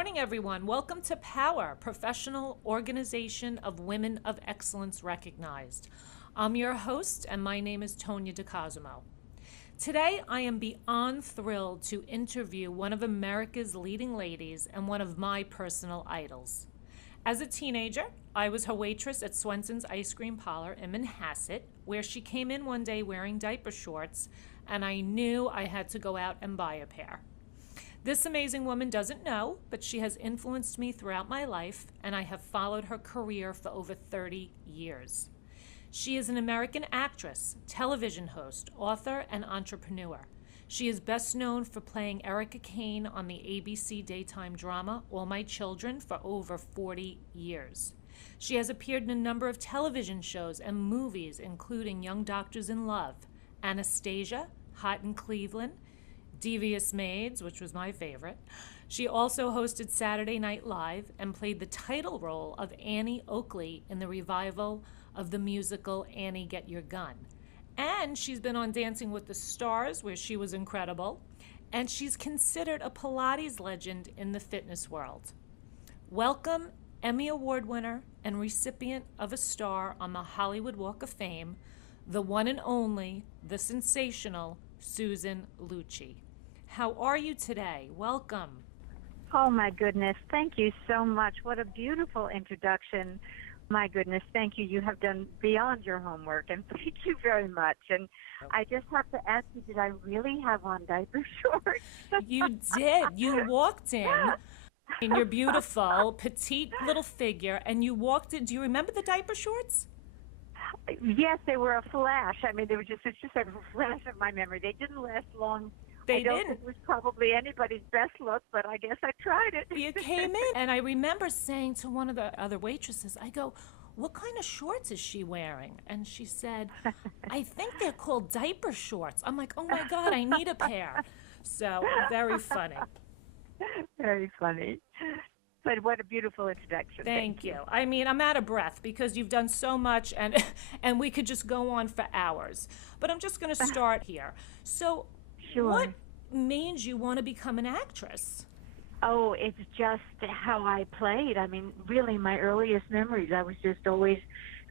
morning, everyone. Welcome to POWER, Professional Organization of Women of Excellence Recognized. I'm your host, and my name is Tonya DeCosimo. Today, I am beyond thrilled to interview one of America's leading ladies and one of my personal idols. As a teenager, I was her waitress at Swenson's Ice Cream Parlor in Manhasset, where she came in one day wearing diaper shorts, and I knew I had to go out and buy a pair. This amazing woman doesn't know, but she has influenced me throughout my life, and I have followed her career for over 30 years. She is an American actress, television host, author, and entrepreneur. She is best known for playing Erica Kane on the ABC daytime drama All My Children for over 40 years. She has appeared in a number of television shows and movies, including Young Doctors in Love, Anastasia, Hot in Cleveland, Devious Maids, which was my favorite. She also hosted Saturday Night Live and played the title role of Annie Oakley in the revival of the musical Annie, Get Your Gun. And she's been on Dancing with the Stars, where she was incredible. And she's considered a Pilates legend in the fitness world. Welcome, Emmy Award winner and recipient of a star on the Hollywood Walk of Fame, the one and only, the sensational Susan Lucci. How are you today? Welcome. Oh, my goodness. Thank you so much. What a beautiful introduction. My goodness, thank you. You have done beyond your homework, and thank you very much. And I just have to ask you, did I really have on diaper shorts? You did. You walked in your beautiful, petite little figure, and you walked in. Do you remember the diaper shorts? Yes, they were a flash. I mean, it's just a flash of my memory. They didn't last long. They don't didn't. think it was probably anybody's best look, but I guess I tried it. You came in, and I remember saying to one of the other waitresses, I go, what kind of shorts is she wearing? And she said, I think they're called diaper shorts. I'm like, oh, my God, I need a pair. So very funny. Very funny. But what a beautiful introduction. Thank you. I mean, I'm out of breath because you've done so much, and we could just go on for hours. But I'm just going to start here. So Sure. What made you want to become an actress? Oh, it's just how I played. I mean, really, my earliest memories, I was just always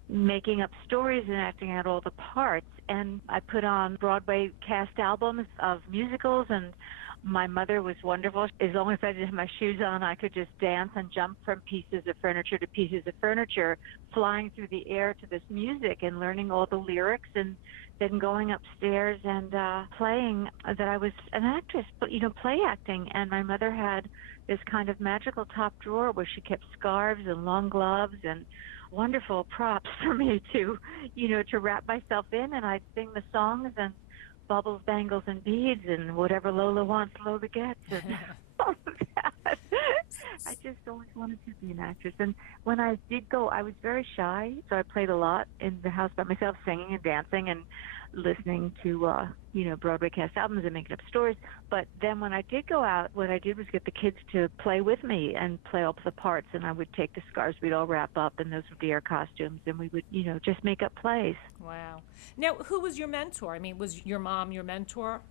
making up stories and acting out all the parts. And I put on Broadway cast albums of musicals, and my mother was wonderful. As long as I didn't have my shoes on, I could just dance and jump from pieces of furniture to pieces of furniture, flying through the air to this music and learning all the lyrics, and then going upstairs and playing that I was an actress, but, play acting. And my mother had this kind of magical top drawer where she kept scarves and long gloves and wonderful props for me to wrap myself in, and I'd sing the songs and bubbles, bangles, and beads, and whatever Lola wants, Lola gets, and all of that. I just always wanted to be an actress. And when I did go, I was very shy, so I played a lot in the house by myself, singing and dancing and listening to, Broadway cast albums and making up stories. But then when I did go out, what I did was get the kids to play with me and play all the parts, and I would take the scarves we'd all wrap up, and those would be our costumes, and we would, just make up plays. Wow. Now, who was your mentor? I mean, was your mom your mentor?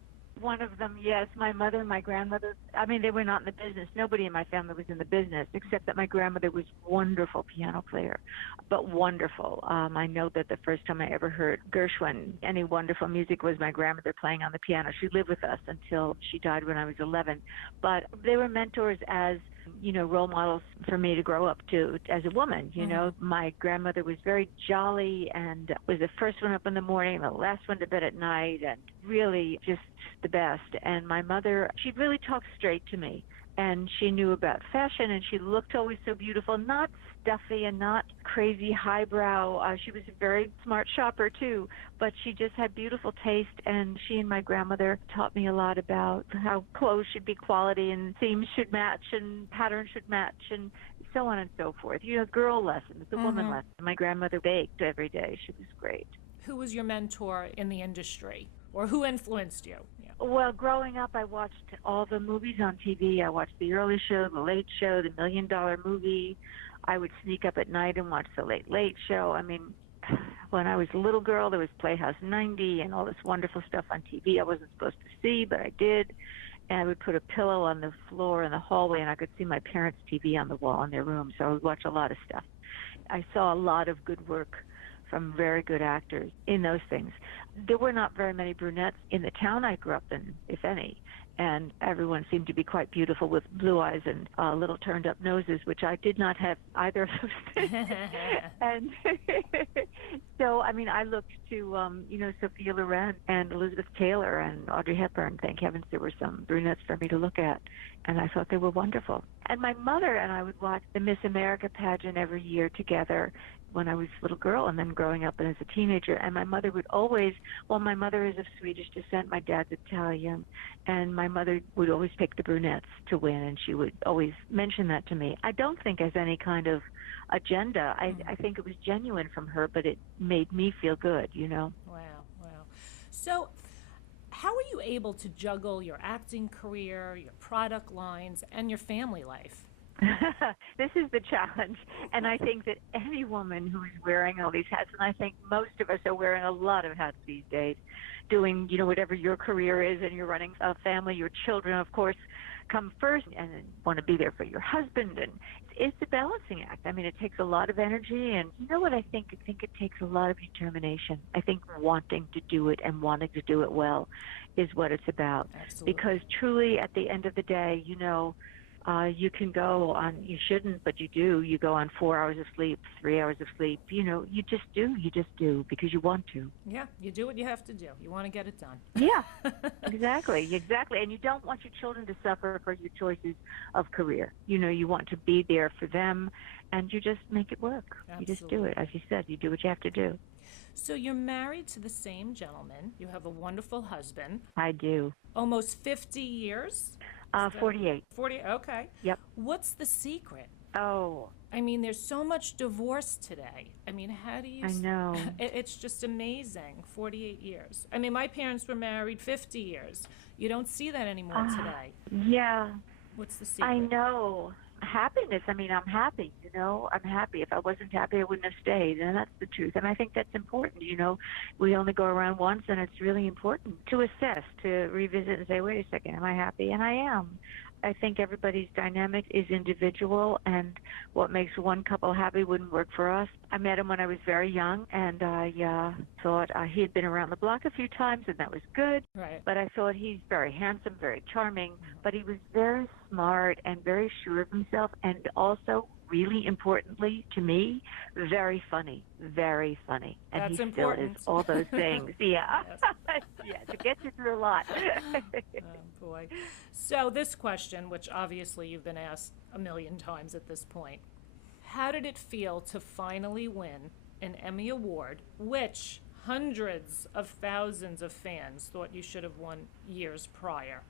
One of them, yes. My mother and my grandmother, I mean, they were not in the business. Nobody in my family was in the business, except that my grandmother was a wonderful piano player, but wonderful. I know that the first time I ever heard Gershwin, any wonderful music, was my grandmother playing on the piano. She lived with us until she died when I was 11. But they were mentors as, role models for me to grow up to as a woman. My grandmother was very jolly and was the first one up in the morning, the last one to bed at night, and really just the best. And my mother, she'd really talk straight to me, and she knew about fashion, and she looked always so beautiful, not stuffy and not crazy highbrow. She was a very smart shopper too, but she just had beautiful taste, and she and my grandmother taught me a lot about how clothes should be quality and themes should match and patterns should match and so on and so forth. Girl lessons, the woman lesson. My grandmother baked every day. She was great. Who was your mentor in the industry, or who influenced you? Yeah. Well, growing up, I watched all the movies on TV. I watched The Early Show, The Late Show, The $1 Million Movie. I would sneak up at night and watch The Late Late Show. I mean, when I was a little girl, there was Playhouse 90 and all this wonderful stuff on TV I wasn't supposed to see, but I did. and I would put a pillow on the floor in the hallway, and I could see my parents' TV on the wall in their room, so I would watch a lot of stuff. I saw a lot of good work from very good actors in those things. There were not very many brunettes in the town I grew up in, if any, and everyone seemed to be quite beautiful with blue eyes and little turned-up noses, which I did not have either of those things. And so, I mean, I looked to, Sophia Loren and Elizabeth Taylor and Audrey Hepburn. Thank heavens there were some brunettes for me to look at, and I thought they were wonderful. And my mother and I would watch the Miss America pageant every year together when I was a little girl and then growing up and as a teenager. And my mother would always, my mother is of Swedish descent, my dad's Italian, and my mother would always pick the brunettes to win, and she would always mention that to me. I don't think as any kind of agenda. I think it was genuine from her, but it made me feel good, Wow. So how are you able to juggle your acting career, your product lines, and your family life? This is the challenge, and I think that any woman who is wearing all these hats, and I think most of us are wearing a lot of hats these days, doing, whatever your career is, and you're running a family, your children, of course, come first, and want to be there for your husband, and it's a balancing act. I mean, it takes a lot of energy, and you know what I think? I think it takes a lot of determination. I think wanting to do it and wanting to do it well is what it's about. Absolutely. Because truly, at the end of the day, you can go on, you shouldn't, but you do. You go on 4 hours of sleep, 3 hours of sleep. You just do because you want to. Yeah, you do what you have to do. You want to get it done. Yeah, exactly. And you don't want your children to suffer for your choices of career. You want to be there for them, and you just make it work. Absolutely. You just do it. As you said, you do what you have to do. So you're married to the same gentleman. You have a wonderful husband. I do. Almost 50 years? 48. 40, okay. Yep. What's the secret? Oh. I mean, there's so much divorce today. I mean, how do you... I know. It's just amazing, 48 years. I mean, my parents were married 50 years. You don't see that anymore today. Yeah. What's the secret? I know. Happiness. I mean, I'm happy, I'm happy. If I wasn't happy, I wouldn't have stayed, and that's the truth. And I think that's important, We only go around once, and it's really important to assess, to revisit and say, wait a second, am I happy? And I am. I think everybody's dynamic is individual, and what makes one couple happy wouldn't work for us. I met him when I was very young, and I thought he had been around the block a few times, and that was good. Right. But I thought he's very handsome, very charming, but he was very smart and very sure of himself, and also, really importantly to me, very funny, very funny. And That's he important. Still is all those things. Yeah. Yes. Yeah, to get you through a lot. Oh, boy. So this question, which obviously you've been asked a million times at this point, how did it feel to finally win an Emmy Award, which hundreds of thousands of fans thought you should have won years prior?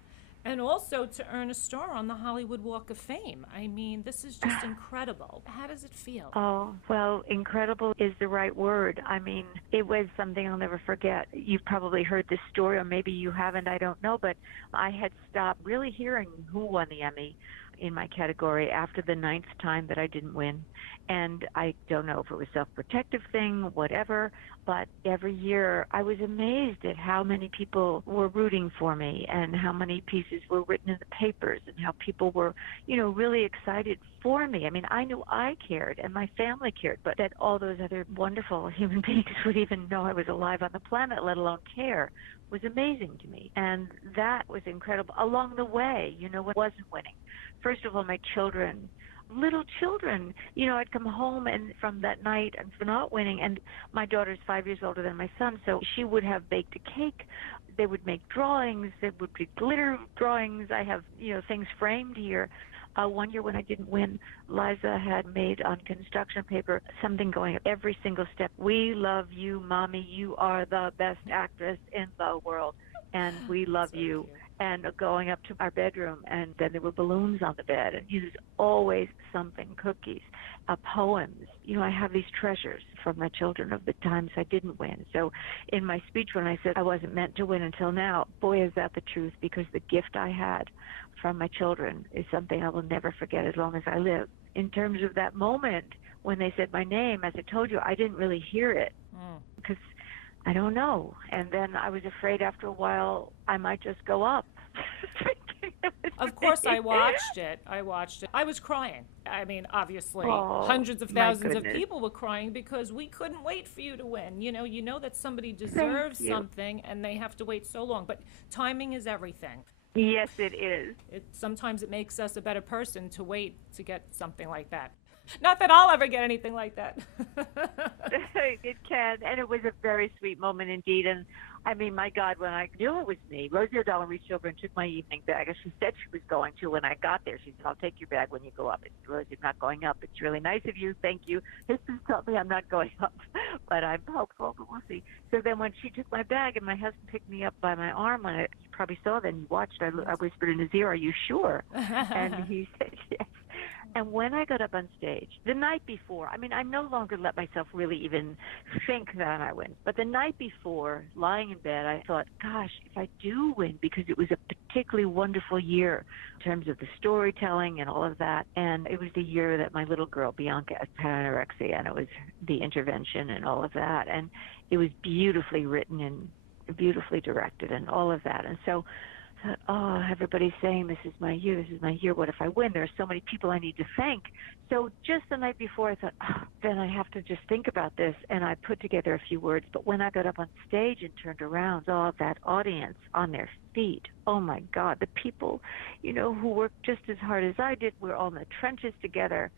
And also to earn a star on the Hollywood Walk of Fame. I mean, this is just incredible. How does it feel? Oh, well, incredible is the right word. I mean, it was something I'll never forget. You've probably heard this story, or maybe you haven't, I don't know, but I had stopped really hearing who won the Emmy in my category after the 9th time that I didn't win. And I don't know if it was a self-protective thing, whatever, but every year I was amazed at how many people were rooting for me and how many pieces were written in the papers and how people were, really excited for me. I mean, I knew I cared and my family cared, but that all those other wonderful human beings would even know I was alive on the planet, let alone care, was amazing to me. And that was incredible. Along the way, what wasn't winning. First of all, my children, little children, I'd come home and from that night and for not winning, and my daughter's 5 years older than my son, so she would have baked a cake. They would make drawings. There would be glitter drawings. I have, things framed here. One year when I didn't win, Liza had made on construction paper something going up every single step. We love you, Mommy. You are the best actress in the world, and we love So you. cute. And going up to our bedroom, and then there were balloons on the bed, and there's always something, cookies, poems. I have these treasures from my children of the times I didn't win. So in my speech when I said I wasn't meant to win until now, boy, is that the truth, because the gift I had from my children is something I will never forget as long as I live. In terms of that moment when they said my name, as I told you, I didn't really hear it because I don't know. And then I was afraid after a while I might just go up, thinking Of course, I watched it. I was crying. I mean, obviously, hundreds of thousands of people were crying because we couldn't wait for you to win. You know that somebody deserves something, and they have to wait so long. But timing is everything. Yes, it is. Sometimes it makes us a better person to wait to get something like that. Not that I'll ever get anything like that. It can, and it was a very sweet moment indeed. And I mean, my God, when I knew it was me, Rosie O'Donnell reached over and took my evening bag, as she said she was going to. When I got there, she said, "I'll take your bag when you go up." I said, "Rosie, I'm not going up. It's really nice of you. Thank you. History taught me I'm not going up, but I'm hopeful, but we'll see." So then when she took my bag and my husband picked me up by my arm, you probably saw then, you watched, I whispered in his ear, "Are you sure?" And he said, "Yes." And when I got up on stage, the night before, I mean, I no longer let myself really even think that I win. But the night before, lying in bed, I thought, gosh, if I do win, because it was a particularly wonderful year in terms of the storytelling and all of that. And it was the year that my little girl, Bianca, had anorexia, and it was the intervention and all of that. And it was beautifully written and beautifully directed and all of that. And so I thought, oh, everybody's saying this is my year, what if I win? There are so many people I need to thank. So just the night before, I thought, then I have to just think about this, and I put together a few words. But when I got up on stage and turned around, saw that audience on their feet, oh my God, the people, who worked just as hard as I did, we're all in the trenches together.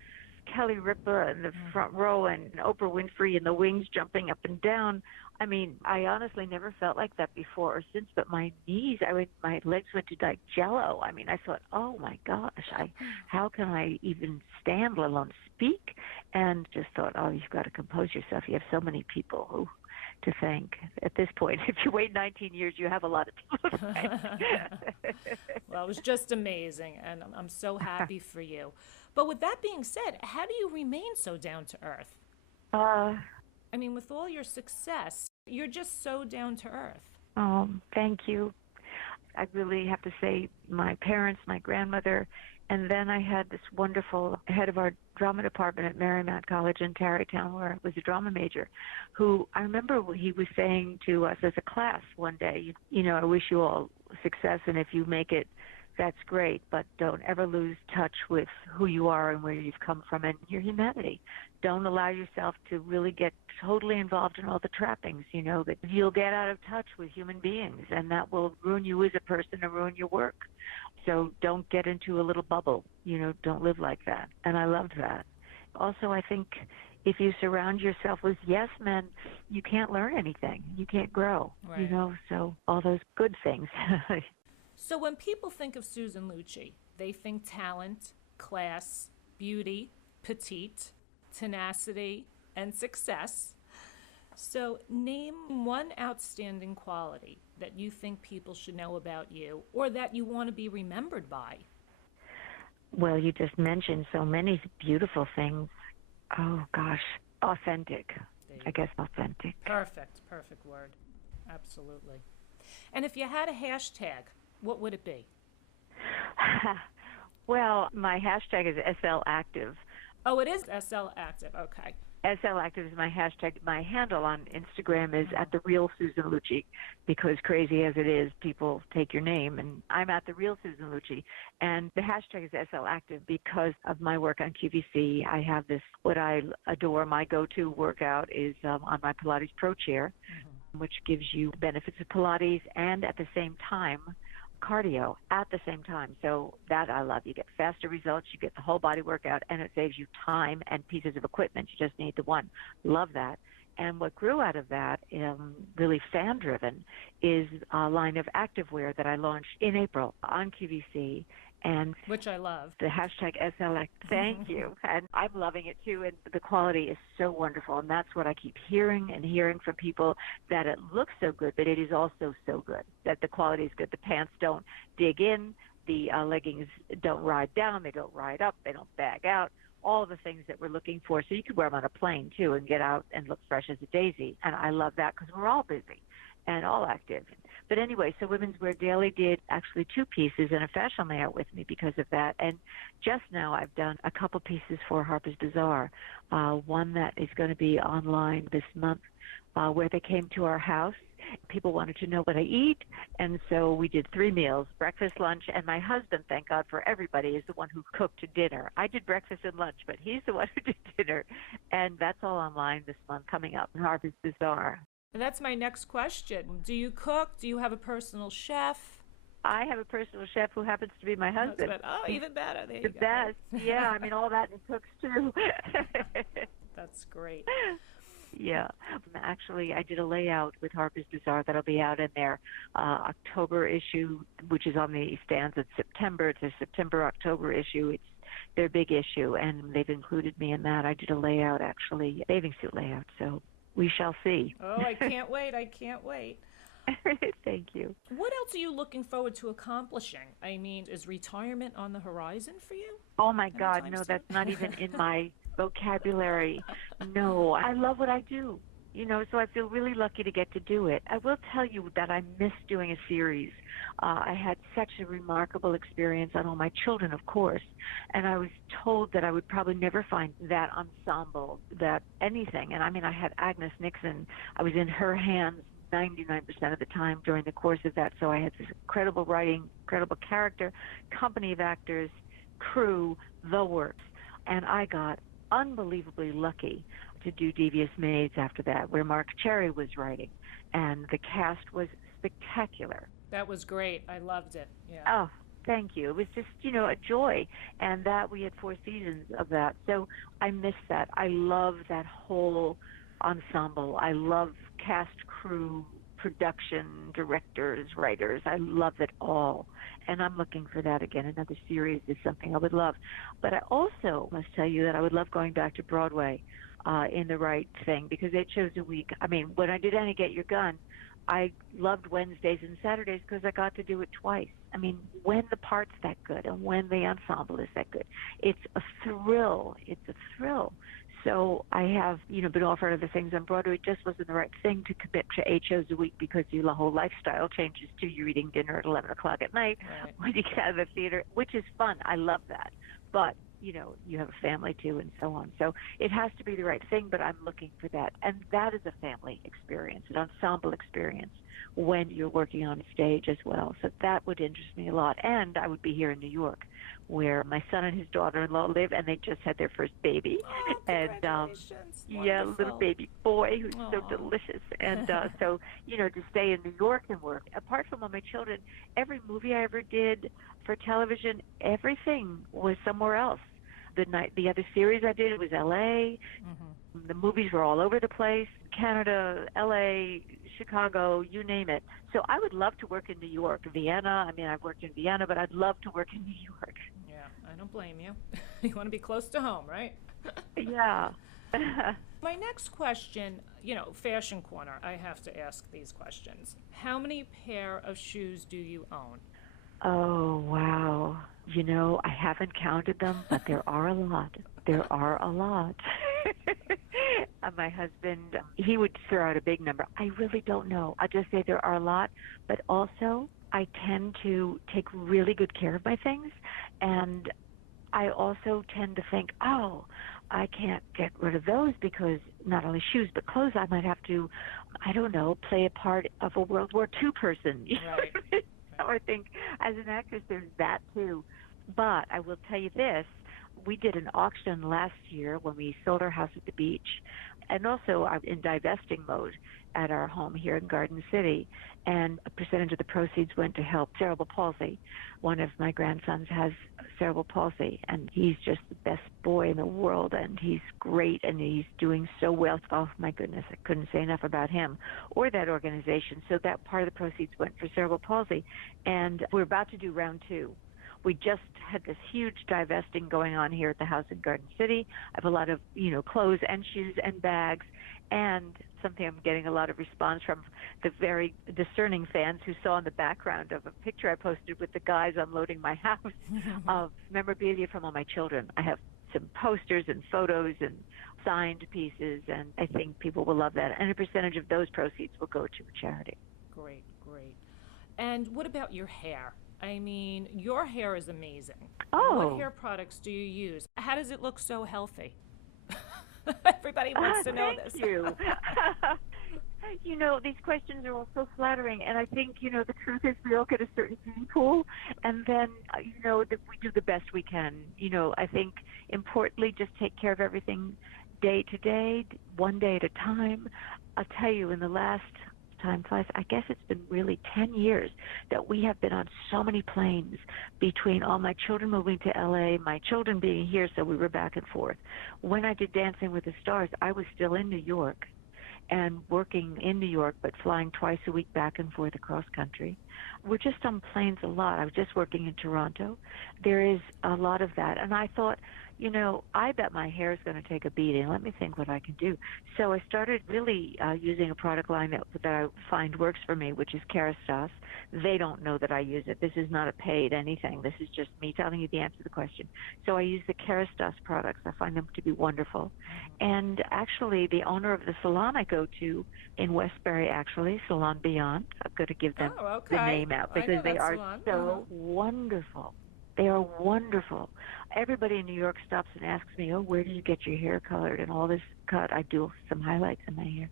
Kelly Ripa in the front row and Oprah Winfrey in the wings jumping up and down. I mean, I honestly never felt like that before or since, but my knees, my legs went to like jello. I mean, I thought, oh my gosh, how can I even stand, let alone speak? And just thought, oh, you've got to compose yourself. You have so many people to thank. At this point, if you wait 19 years, you have a lot of people to thank. Well, it was just amazing, and I'm so happy for you. But with that being said, how do you remain so down to earth? I mean, with all your success, you're just so down to earth. Oh, thank you. I really have to say my parents, my grandmother, and then I had this wonderful head of our drama department at Marymount College in Tarrytown, where I was a drama major, who I remember he was saying to us as a class one day, I wish you all success, and if you make it, that's great, but don't ever lose touch with who you are and where you've come from and your humanity. Don't allow yourself to really get totally involved in all the trappings, that you'll get out of touch with human beings, and that will ruin you as a person and ruin your work. So don't get into a little bubble, don't live like that. And I loved that. Also, I think if you surround yourself with yes men, you can't learn anything. You can't grow, right. So all those good things. So when people think of Susan Lucci, they think talent, class, beauty, petite, tenacity, and success. So name one outstanding quality that you think people should know about you or that you want to be remembered by. Well, you just mentioned so many beautiful things. Oh, gosh. Authentic. I guess authentic. Perfect word. Absolutely. And if you had a hashtag, what would it be? Well, my hashtag is SL Active. Oh, it is SL Active. Okay. SL Active is my hashtag. My handle on Instagram is @TheRealSusanLucci, because crazy as it is, people take your name, and I'm @TheRealSusanLucci. And the hashtag is SL Active because of my work on QVC. I have this, what I adore, my go-to workout is on my Pilates Pro Chair, which gives you benefits of Pilates and at the same time cardio at the same time. So that I love. You get faster results, you get the whole body workout, and it saves you time and pieces of equipment. You just need the one. Love that. And what grew out of that, really fan-driven, is a line of activewear that I launched in April on QVC. And which I love. The hashtag SLX. Thank you. And I'm loving it too. And the quality is so wonderful. And that's what I keep hearing from people, that it looks so good, but it is also so good, that the quality is good. The pants don't dig in. The leggings don't ride down. They don't ride up. They don't bag out. All the things that we're looking for. So you could wear them on a plane too and get out and look fresh as a daisy. And I love that because we're all busy. and all active. But anyway, so Women's Wear Daily did actually 2 pieces and a fashion layout with me because of that. And just now I've done a couple pieces for Harper's Bazaar, one that is going to be online this month, where they came to our house. People wanted to know what I eat, and so we did 3 meals, breakfast, lunch, and my husband, thank God for everybody, is the one who cooked dinner. I did breakfast and lunch, but he's the one who did dinner, and that's all online this month coming up in Harper's Bazaar. And that's my next question. Do you cook? Do you have a personal chef? I have a personal chef who happens to be my husband. Oh, even better. There you go. The best. Yeah, I mean, all that, and he cooks too. That's great. Yeah. Actually, I did a layout with Harper's Bazaar that'll be out in their October issue, which is on the stands in September. It's a September-October issue. It's their big issue, and they've included me in that. I did a layout, actually, a bathing suit layout, so we shall see. Oh, I can't wait. I can't wait. Thank you. What else are you looking forward to accomplishing? I mean, is retirement on the horizon for you? Oh, my God, no, that's not even in my vocabulary. No, I love what I do, so I feel really lucky to get to do it. I will tell you that I miss doing a series. I had such a remarkable experience on All My Children, of course, and I was told that I would probably never find that ensemble, that anything. And I mean, I had Agnes Nixon. I was in her hands 99% of the time during the course of that, so I had this incredible writing, incredible character, company of actors, crew, the works, and I got unbelievably lucky to do Devious Maids after that, where Marc Cherry was writing, and the cast was spectacular. That was great. I loved it. Yeah. Oh, thank you. It was just, a joy, and that we had 4 seasons of that, so I miss that. I love that whole ensemble. I love cast, crew, production, directors, writers. I love it all. And I'm looking for that again. Another series is something I would love. But I also must tell you that I would love going back to Broadway in the right thing, because 8 shows a week. I mean, when I did Annie Get Your Gun, I loved Wednesdays and Saturdays because I got to do it twice. I mean, when the part's that good and when the ensemble is that good, it's a thrill. It's a thrill. So I have, been offered other things on Broadway. It just wasn't the right thing to commit to 8 shows a week, because your whole lifestyle changes too. You're eating dinner at 11 o'clock at night when you get out of the theater, which is fun. I love that. But, you have a family too, and so on. So it has to be the right thing, but I'm looking for that. And that is a family experience, an ensemble experience, when you're working on stage as well. So that would interest me a lot. And I would be here in New York, where my son and his daughter-in-law live, and they just had their first baby. Oh, and little baby boy who's so delicious. And so, to stay in New York and work. Apart from All My Children, every movie I ever did for television, everything was somewhere else. The other series I did, it was L.A. Mm-hmm. The movies were all over the place, Canada, L.A., Chicago, you name it. So I would love to work in New York, Vienna. I mean, I've worked in Vienna, but I'd love to work in New York. Yeah, I don't blame you. You want to be close to home, right? Yeah. My next question, Fashion Corner, I have to ask these questions. How many pair of shoes do you own? Oh, wow. I haven't counted them, but there are a lot. There are a lot. My husband, he would throw out a big number. I really don't know. I'll just say there are a lot, but also I tend to take really good care of my things, and I also tend to think, I can't get rid of those, because not only shoes but clothes, I might have to, play a part of a World War II person. Right. So I think as an actress there's that too. But I will tell you this, we did an auction last year when we sold our house at the beach, and also I'm in divesting mode at our home here in Garden City, and a percentage of the proceeds went to help cerebral palsy. One of my grandsons has cerebral palsy, and he's just the best boy in the world, and he's great, and he's doing so well. Oh, my goodness, I couldn't say enough about him or that organization. So that part of the proceeds went for cerebral palsy, and we're about to do round 2. We just had this huge divesting going on here at the house in Garden City. I have a lot of, clothes and shoes and bags, and something I'm getting a lot of response from the very discerning fans who saw in the background of a picture I posted with the guys unloading my house of memorabilia from All My Children. I have some posters and photos and signed pieces, and I think people will love that. And a percentage of those proceeds will go to a charity. Great, great. And what about your hair? I mean, your hair is amazing. Oh. What hair products do you use? How does it look so healthy? Everybody wants to know this. Thank you. These questions are all so flattering, and I think, the truth is we all get a certain gene pool, and then, that we do the best we can. I think, importantly, just take care of everything day to day, one day at a time. I'll tell you, in the last time flies, I guess it's been really 10 years that we have been on so many planes between all my children moving to LA, my children being here, so we were back and forth. When I did Dancing with the Stars, I was still in New York and working in New York, but flying twice a week back and forth across country. We're just on planes a lot. I was just working in Toronto. There is a lot of that. And I thought, I bet my hair is going to take a beating. Let me think what I can do. So I started really using a product line that I find works for me, which is Kerastase. They don't know that I use it. This is not a paid anything. This is just me telling you the answer to the question. So I use the Kerastase products. I find them to be wonderful. And actually, the owner of the salon I go to in Westbury, actually, Salon Beyond, I'm going to give them the name out because they are so wonderful. They are wonderful. Everybody in New York stops and asks me, where do you get your hair colored and all this cut? I do some highlights in my hair.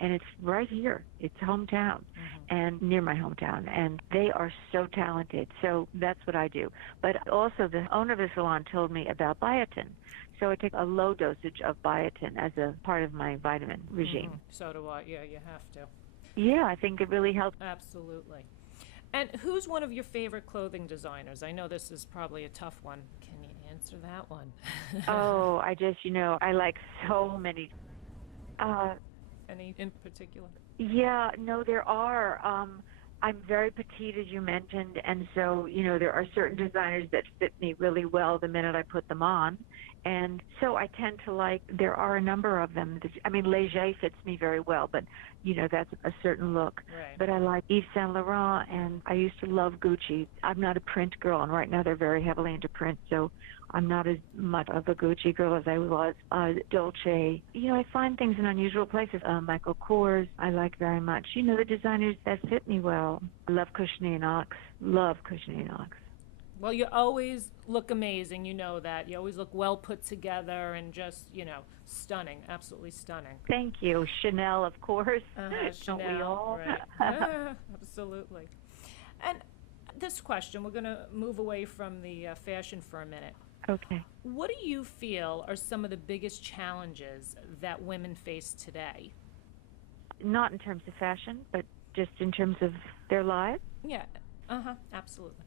And it's right here. It's hometown and near my hometown. And they are so talented. So that's what I do. But also the owner of the salon told me about biotin. So I take a low dosage of biotin as a part of my vitamin regime. So do I. Yeah, you have to. Yeah, I think it really helps. Absolutely. And who's one of your favorite clothing designers? I know this is probably a tough one. Can you answer that one? I just, I like so many. Any in particular? Yeah, no, there are. I'm very petite, as you mentioned, and so, there are certain designers that fit me really well the minute I put them on. And so I tend to there are a number of them. Leger fits me very well, but, that's a certain look. Right. But I like Yves Saint Laurent, and I used to love Gucci. I'm not a print girl, and right now they're very heavily into print, so I'm not as much of a Gucci girl as I was. Dolce. I find things in unusual places. Michael Kors, I like very much. The designers that fit me well. I love Cushioning Ox. Love Cushioning Ox. Well, you always look amazing, you know that. You always look well put together and just, stunning, absolutely stunning. Thank you. Chanel, of course. Chanel, don't we all? Right. Absolutely. And this question, we're going to move away from the fashion for a minute. Okay. What do you feel are some of the biggest challenges that women face today? Not in terms of fashion, but just in terms of their lives? Yeah, absolutely.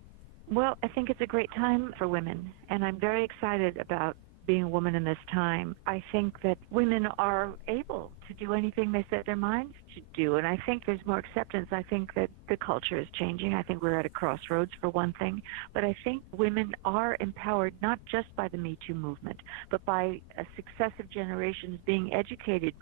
Well, I think it's a great time for women, and I'm very excited about being a woman in this time. I think that women are able to do anything they set their minds to do, and I think there's more acceptance. I think that the culture is changing. I think we're at a crossroads, for one thing, but I think women are empowered not just by the Me Too movement, but by successive generations being educated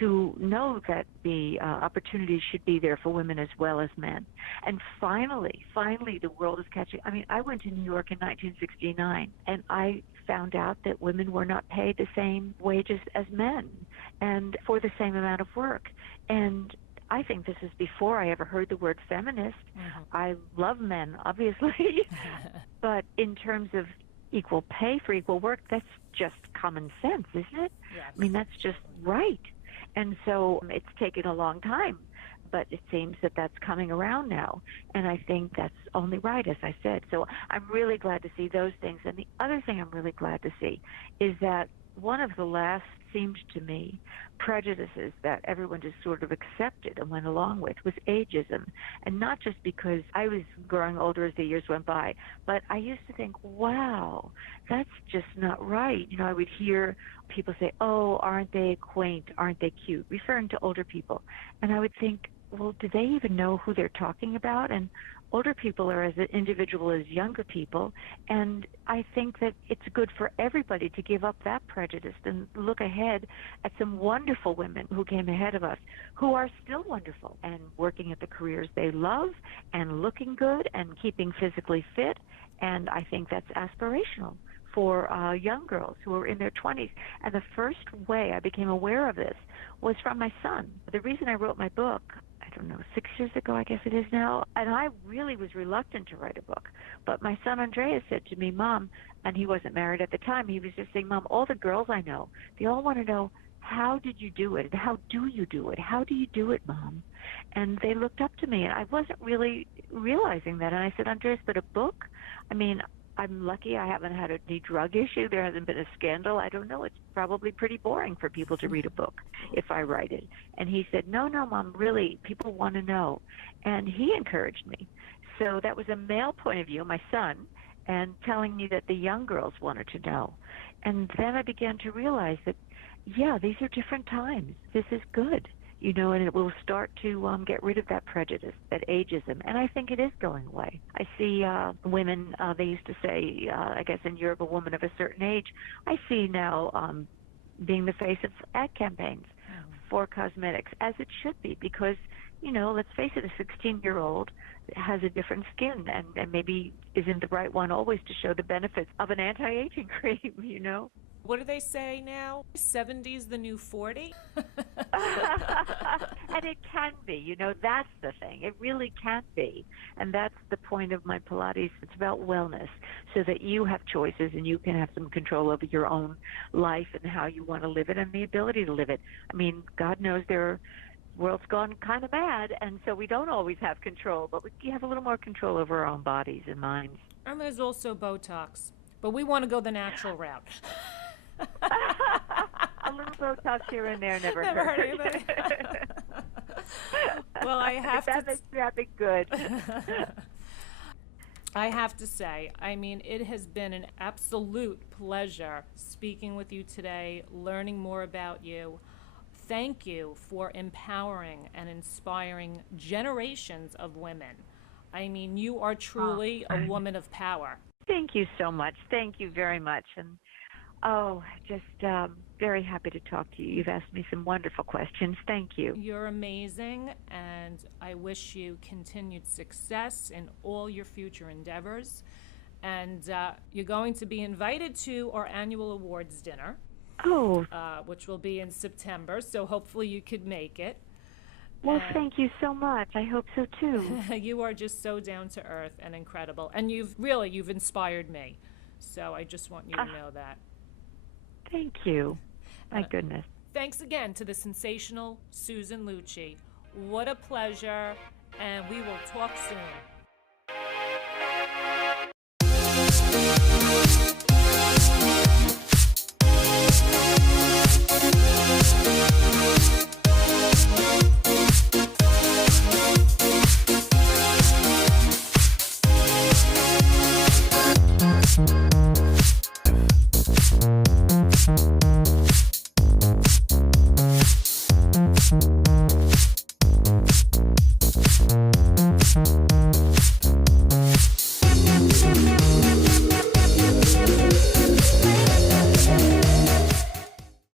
to know that the opportunities should be there for women as well as men. And finally, the world is catching. I went to New York in 1969, and I found out that women were not paid the same wages as men and for the same amount of work. And I think this is before I ever heard the word feminist. I love men, obviously, but in terms of equal pay for equal work, that's just common sense, isn't it? Yes. That's just right. And so it's taken a long time, but it seems that that's coming around now. And I think that's only right, as I said. So I'm really glad to see those things. And the other thing I'm really glad to see is that one of the last, seemed to me, prejudices that everyone just sort of accepted and went along with was ageism. And not just because I was growing older as the years went by, but I used to think, wow, that's just not right. I would hear people say, oh, aren't they quaint, aren't they cute, referring to older people. And I would think, well, do they even know who they're talking about? And older people are as individual as younger people, and I think that it's good for everybody to give up that prejudice and look ahead at some wonderful women who came ahead of us, who are still wonderful and working at the careers they love and looking good and keeping physically fit, and I think that's aspirational for young girls who were in their 20s. And the first way I became aware of this was from my son. The reason I wrote my book, I don't know, 6 years ago, I guess it is now, and I really was reluctant to write a book. But my son Andreas said to me, Mom, and he wasn't married at the time, he was just saying, Mom, all the girls I know, they all want to know, how did you do it? How do you do it? How do you do it, Mom? And they looked up to me, and I wasn't really realizing that. And I said, Andreas, but a book? I mean, I'm lucky I haven't had any drug issue. There hasn't been a scandal. I don't know. It's probably pretty boring for people to read a book if I write it. And he said, no, Mom, really, people want to know. And he encouraged me. So that was a male point of view, my son, and telling me that the young girls wanted to know. And then I began to realize that, yeah, these are different times. This is good, you know, and it will start to get rid of that prejudice, that ageism. And I think it is going away. I see women, they used to say, I guess in Europe, a woman of a certain age. I see now being the face of ad campaigns for cosmetics, as it should be, because, you know, let's face it, a 16-year-old has a different skin and maybe isn't the right one always to show the benefits of an anti-aging cream, you know. What do they say now? 70's the new 40? And it can be, you know, that's the thing. It really can be. And that's the point of my Pilates. It's about wellness, so that you have choices and you can have some control over your own life and how you want to live it and the ability to live it. I mean, God knows world's gone kind of mad, and so we don't always have control, but we have a little more control over our own bodies and minds. And there's also Botox, but we want to go the natural route. A little Botox here and there never hurt anybody. Well, I have that makes me happy. Good. I have to say, I mean, it has been an absolute pleasure speaking with you today, learning more about you. Thank you for empowering and inspiring generations of women. I mean, you are truly a woman of power. Thank you so much. Thank you very much. And just very happy to talk to you. You've asked me some wonderful questions. Thank you. You're amazing, and I wish you continued success in all your future endeavors. And you're going to be invited to our annual awards dinner, which will be in September, so hopefully you could make it. Well, thank you so much. I hope so, too. You are just so down to earth and incredible, and you've inspired me. So I just want you to know that. Thank you. My goodness. Thanks again to the sensational Susan Lucci. What a pleasure, and we will talk soon.